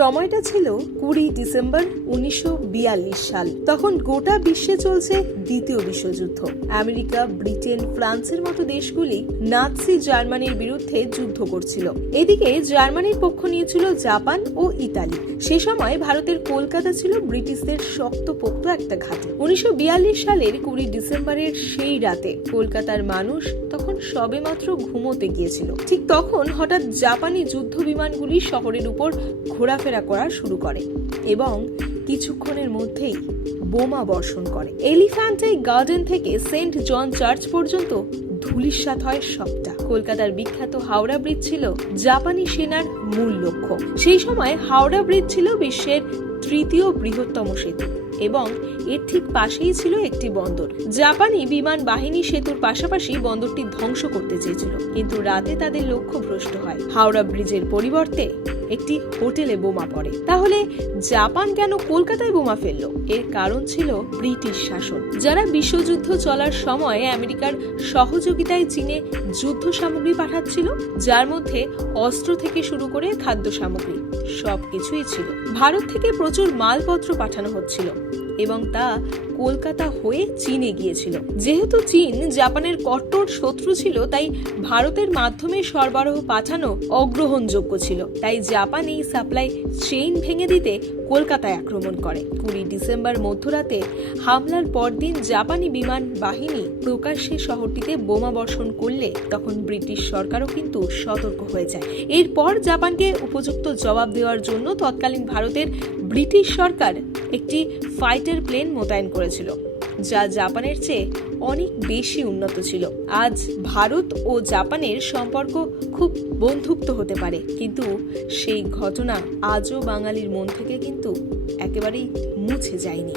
সময়টা ছিল কুড়ি ডিসেম্বর উনিশশো বিয়াল্লিশ সাল। তখন গোটা বিশ্বে চলছে দ্বিতীয় বিশ্বযুদ্ধ। আমেরিকা, ব্রিটেন, ফ্রান্সের মতো দেশগুলি নাৎসি জার্মানির বিরুদ্ধে যুদ্ধ করছিল। এদিকে জার্মানির পক্ষ নিয়েছিল জাপান ও ইতালি। সে সময় ভারতের কলকাতা ছিল ব্রিটিশদের শক্তপোক্ত একটা ঘাঁটি। উনিশশো বিয়াল্লিশ সালের কুড়ি ডিসেম্বরের সেই রাতে কলকাতার মানুষ তখন সবেমাত্র ঘুমোতে গিয়েছিল। ঠিক তখন হঠাৎ জাপানি যুদ্ধ বিমানগুলি শহরের উপর ঘোরাফেরা করা শুরু করে এবং কিছুক্ষণের মধ্যেই বোমা বর্ষণ করে। এলিফ্যান্টাই গার্ডেন থেকে সেন্ট জন চার্চ পর্যন্ত ধুলিস্বাত হয় সবটা। কলকাতার বিখ্যাত হাওড়া ব্রিজ ছিল জাপানি সেনার মূল লক্ষ্য। সেই সময় হাওড়া ব্রিজ ছিল বিশ্বের তৃতীয় বৃহত্তম সেতু এবং এর ঠিক পাশেই ছিল একটি বন্দর। জাপানি বিমান বাহিনী সেতুর পাশাপাশি বন্দরটি ধ্বংস করতে চেয়েছিল, কিন্তু রাতে তাদের লক্ষ্য ভ্রষ্ট হয়। হাওড়া ব্রিজের পরিবর্তে একটি হোটেলে বোমা পড়ে। তাহলে জাপান কেন কলকাতায় বোমা ফেলল? এর কারণ ছিল ব্রিটিশ শাসন। যারা বিশ্বযুদ্ধ চলার সময় আমেরিকার সহযোগিতায় চীনে যুদ্ধ সামগ্রী পাঠাচ্ছিল, যার মধ্যে অস্ত্র থেকে শুরু করে খাদ্য সামগ্রী সবকিছুই ছিল। ভারত থেকে প্রচুর মালপত্র পাঠানো হচ্ছিল। এবং তা কলকাতা হয়ে চীনে গিয়েছিল। যেহেতু চীন জাপানের কট্টর শত্রু ছিল, তাই ভারতের মাধ্যমে সরবরাহ পাঠানো অগ্রহণযোগ্য ছিল। তাই জাপান এই সাপ্লাই চেইন ভেঙে দিতে কলকাতায় আক্রমণ করে। কুড়ি ডিসেম্বর মধ্যরাতে হামলার পরদিন জাপানি বিমান বাহিনী প্রকাশ্যে শহরটিতে বোমা বর্ষণ করলে তখন ব্রিটিশ সরকারও কিন্তু সতর্ক হয়ে যায়। এরপর জাপানকে উপযুক্ত জবাব দেওয়ার জন্য তৎকালীন ভারতের ব্রিটিশ সরকার একটি ফাইটার প্লেন মোতায়েন করেছিল, যা জাপানের চেয়ে অনেক বেশি উন্নত ছিল। আজ ভারত ও জাপানের সম্পর্ক খুব বন্ধুত্ব হতে পারে, কিন্তু সেই ঘটনা আজও বাঙালির মন থেকে কিন্তু একেবারেই মুছে যায়নি।